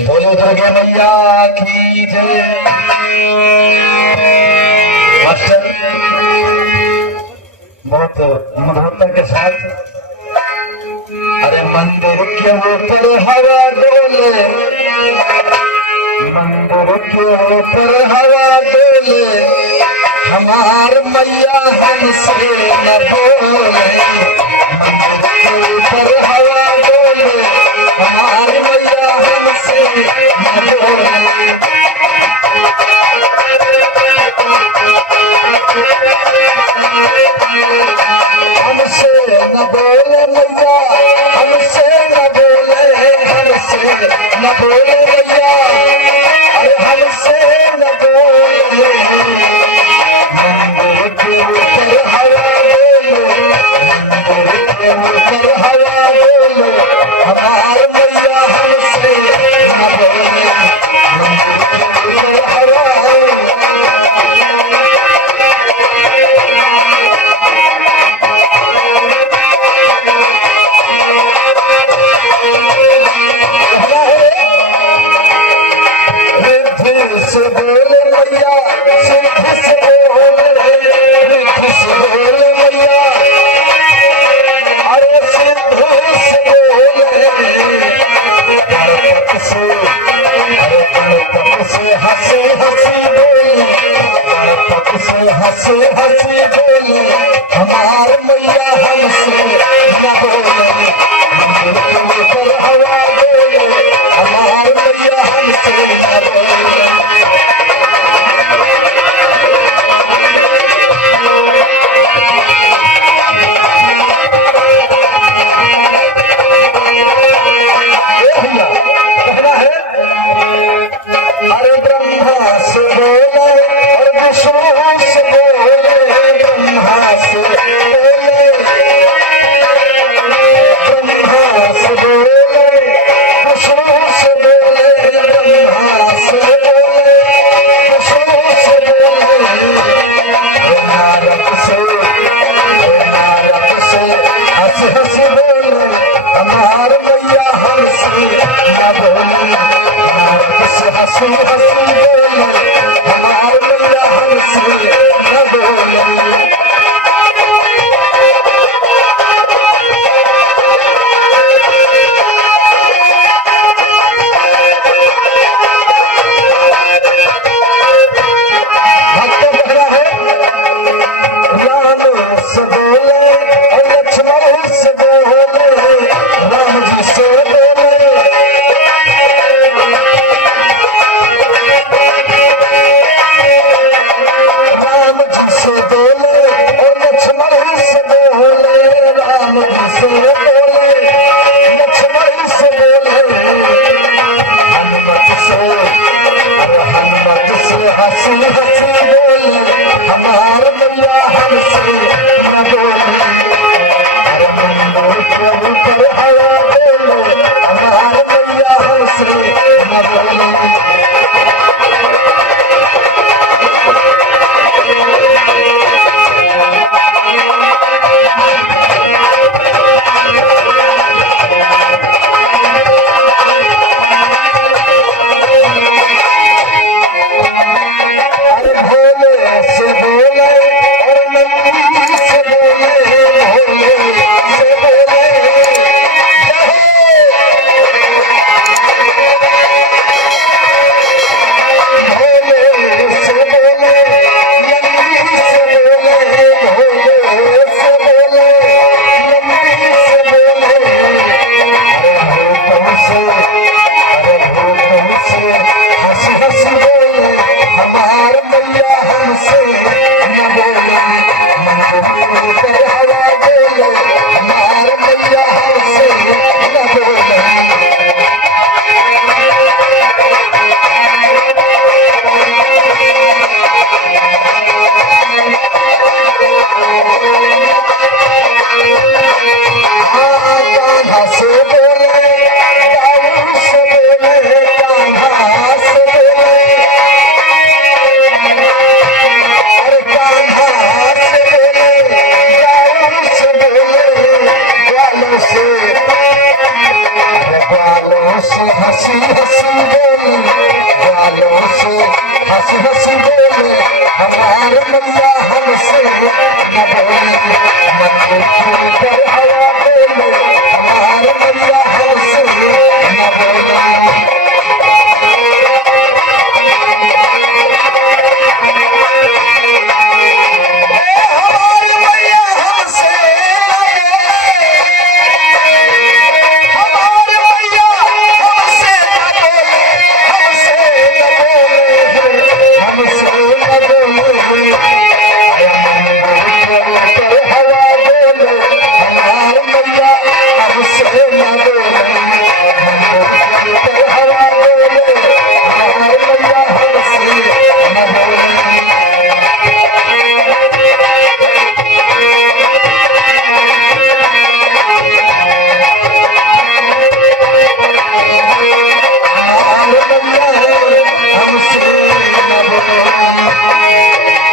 बोलो दुर्गे मैया की जय। मास्टर बहुत मधुरता के साथ, अरे मंदिर के ऊपर हवा डोले, मंदिर के ऊपर हवा डोले, हमार मैया हमसे न बोले। मंदिर के ऊपर हवा डोले, हमार मैया हमसे न बोले। हमसे न बोले मैया, हमसे न बोले, हमसे न बोले मैया, अरे हमसे न बोले। मंदिर के ऊपर हवा डोले, हंसी हंसी बोले गालों से हंसी हंसी बोले हमारे मैया हमसे न बोले मन को